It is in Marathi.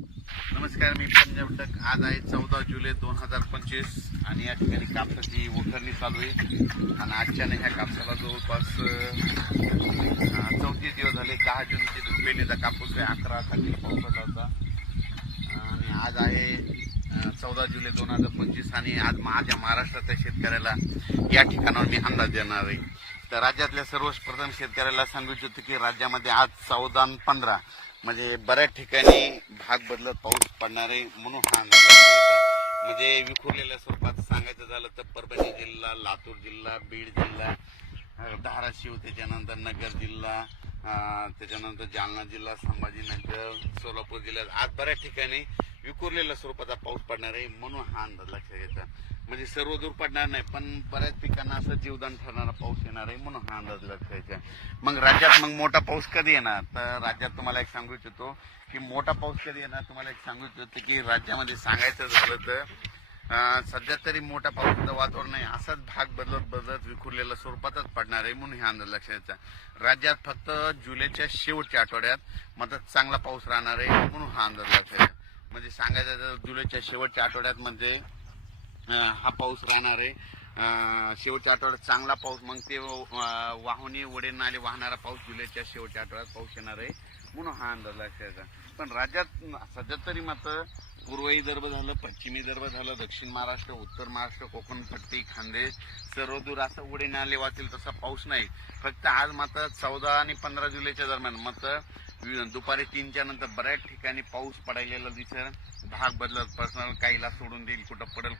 नमस्कार मी पंजाब डक आज आहे चौदा जुलै दोन हजार पंचवीस आणि या ठिकाणी कापसाची उठरणी चालू आहे. आणि आजच्याने ह्या कापसाला जवळपास चौतीस दिवस झाले दहा जूनची रुपेनीचा कापूस आहे अकरा खाली पाऊस होता आणि आज आहे चौदा जुलै दोन हजार पंचवीस आणि आज माझ्या महाराष्ट्राच्या शेतकऱ्याला या ठिकाणावर मी अंदाज देणार आहे. तर राज्यातल्या सर्वप्रथम शेतकऱ्याला सांगू इच्छितो की राज्यामध्ये आज चौदा पंधरा म्हणजे बऱ्याच ठिकाणी भाग बदलत पाऊस पडणार आहे म्हणून हा अंदाज म्हणजे विखुरलेल्या स्वरूपात सांगायचं झालं तर परभणी जिल्हा लातूर जिल्हा बीड जिल्हा धाराशिव त्याच्यानंतर नगर जिल्हा त्याच्यानंतर जालना जिल्हा संभाजीनगर सोलापूर जिल्ह्यात. आज बऱ्याच ठिकाणी विखुरलेल्या स्वरूपाचा पाऊस पडणार आहे म्हणून हा अंदाज लक्षात घ्यायचा म्हणजे सर्व दूर पडणार नाही पण बऱ्याच पिकांना असं जीवदान ठरणारा पाऊस येणार आहे म्हणून हा अंदाज लक्षात घ्यायचा मग राज्यात मग मोठा पाऊस कधी येणार? तर राज्यात तुम्हाला एक सांगू इच्छितो की मोठा पाऊस कधी येणार? तुम्हाला एक सांगू इच्छितो की राज्यामध्ये सांगायचं झालं तर सध्या तरी मोठा पावसाचं वातावरण नाही असाच भाग बदलत बदलत विखुरलेल्या स्वरूपातच पडणार आहे म्हणून हे अंदाज लक्षात घ्यायचा राज्यात फक्त जुलैच्या शेवटच्या आठवड्यात मात्र चांगला पाऊस राहणार आहे म्हणून हा अंदाज लक्षात घ्यायचा म्हणजे सांगायचं तर जुलैच्या शेवटच्या आठवड्यात म्हणजे हा पाऊस राहणार आहे. शेवटच्या आठवड्यात चांगला पाऊस मग ते वाहुनी वडे नाले वाहणारा पाऊस जुलैच्या शेवटच्या आठवड्यात पाऊस येणार आहे. म्हणून हा अंदाज लक्षात पण राज्यात सध्या तरी मात्र पूर्व विदर्भ झालं पश्चिमी विदर्भ झालं दक्षिण महाराष्ट्र उत्तर महाराष्ट्र कोकण पट्टी खानदेश सर्वदूर असं उडे नाले वाचेल तसा पाऊस नाही. फक्त आज मात्र चौदा आणि पंधरा जुलैच्या दरम्यान मात्र दुपारी तीनच्या नंतर बऱ्याच ठिकाणी पाऊस पडायलेला दिसेल भाग बदलत पर्सनल काहीला सोडून देईल कुठं पडेल